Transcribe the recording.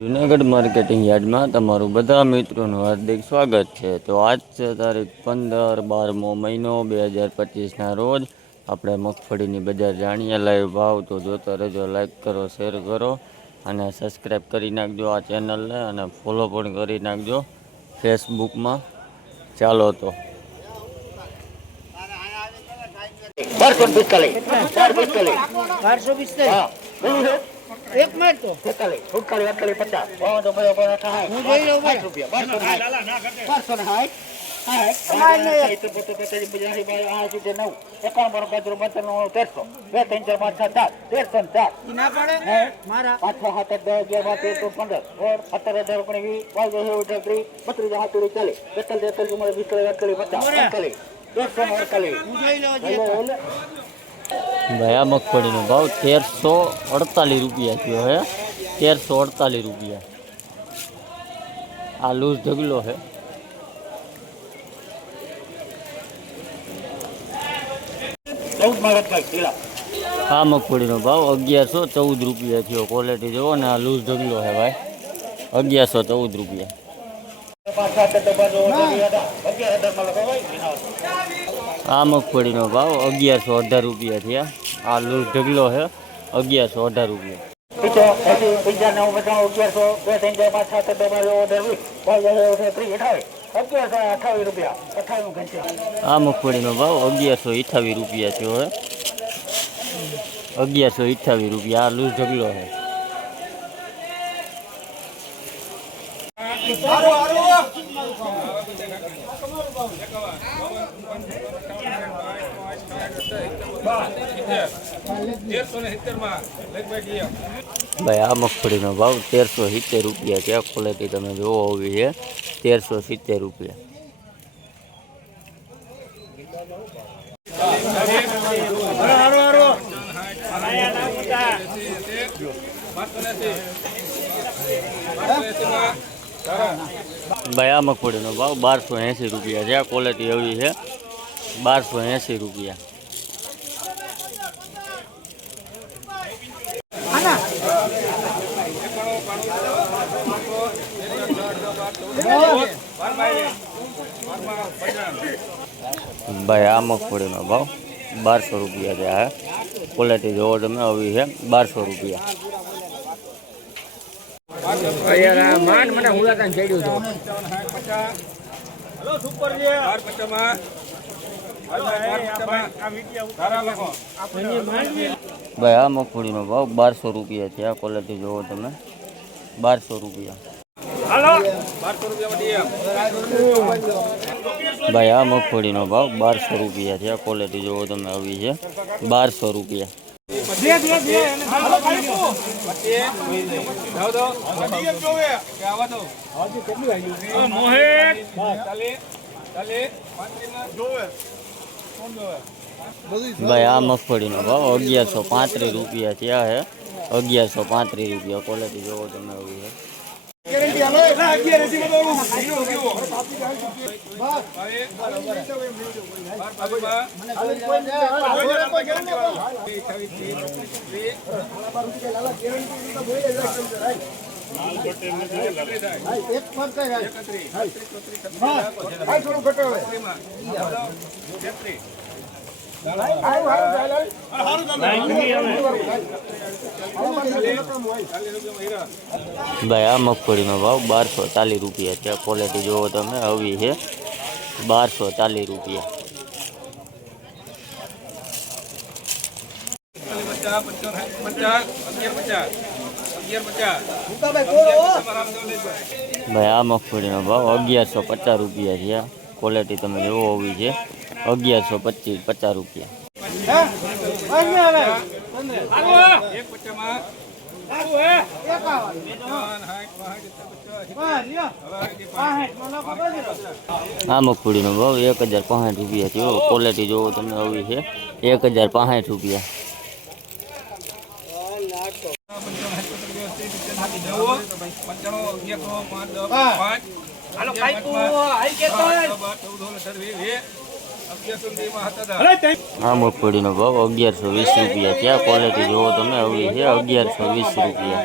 Junagadh marketing યાર્ડમાં તમારું બધા મિત્રોનું હાર્દિક સ્વાગત છે। તો આજ છે તારીખ 15/12મો મહિનો 2025ના રોજ આપણે મગફળીની બજાર જાણીએ લાઈવ ભાવ। તો જોતા રહેજો, લાઈક કરો, શેર કરો અને સબસ્ક્રાઈબ કરી નાખજો આ ચેનલને અને ફોલો પણ કરી નાખજો ફેસબુકમાં। ચાલો તો 1245 एक मिनट तो 45 45 50 तो बड़े बड़ा था है मुझे ही रुपया 1260 हां समाज ने तो तेरी बजारी भाई आ चुके 9 51 बराबर 13 2 3 4 5 7 1304 ना पड़े मारा 5 7 10 11 12 13 15 और 17 18 19 20 22 32 हाथ 40 42 तुम्हारे भीतर 50 मुझे ही लो भाई आ मगफळीनो भाव 1348 रुपया थयो है। 1348 रुपया आ लूज ढगलो है। आ मगफळीनो भाव 1114 रुपया थयो। क्वॉलिटी जो ने आ लूज ढगलो है भाई 1114 रुपया। आ मगफळीनो भाव 1118 रुपया थया। आ लूज ढगलो है 1118 रुपया। आ मगफळीनो भाव 1128 रुपया थयो है। 1128 रुपया आ लूज ढगलो है। भाई आ मगफळीनो भाव 1370 रुपया है। क्वॉलिटी तमे जोवो होवी है 1370 रुपया। भाई आ मगफळीनो भाव 1280 रुपया है। क्वॉलिटी एवी है 1280 रुपया। भाई आ मगफळीनो भाव 1200 रुपया है। क्वॉलिटी जो तमे अवी है 1200 रुपया। मान મને હુલાતા ચડ્યું છે હેલો સુપર જે 1250 માં भाई आ मगफळीनो भाव 1200 रुपया है। क्वॉलिटी जो तमे 1200 रुपया। हेलो 1200 रुपया में दिया भाई आ मगफळीनो भाव 1200 रुपया है। क्वॉलिटी जो तमे अवी है 1200 रुपया। दे हेलो काईपो बच्चे जाओ दो डीएम जोवे के आवा दो हाजी કેટલી આવી મોહિત ચાલે ચાલે પાંત્રીમાં જોવે કોણ જોવે भाई आ मगफळीनो भाव 1135 रुपया थया है। 1135 रुपया। क्वॉलिटी जो तमे अवी है ગેરંટી આલો એટલે 11 રેતી માં દોડું હીરો કેવો બસ મને કોઈ ગેરંટી વાળો એક પગ થાય હાય થોડું ઘટો હવે भाई आ मगफळीनो भाव 1240 रुपया है। क्वॉलिटी जो तमे अवी है 1240 रुपया। भाई आ मगफळीनो भाव 1150 रुपया है। क्वॉलिटी तमे जो होवी है 1150 रुपया। आ मगफळीनो भाव 1065 रुपया थयो। क्वॉलिटी जो तमे अवी है 1065 रुपया। हेलो काईपो आई के तो आ मगफळीनो भाव 1120 रुपया थया। क्वॉलिटी जो तमे अवी है 1120 रुपया।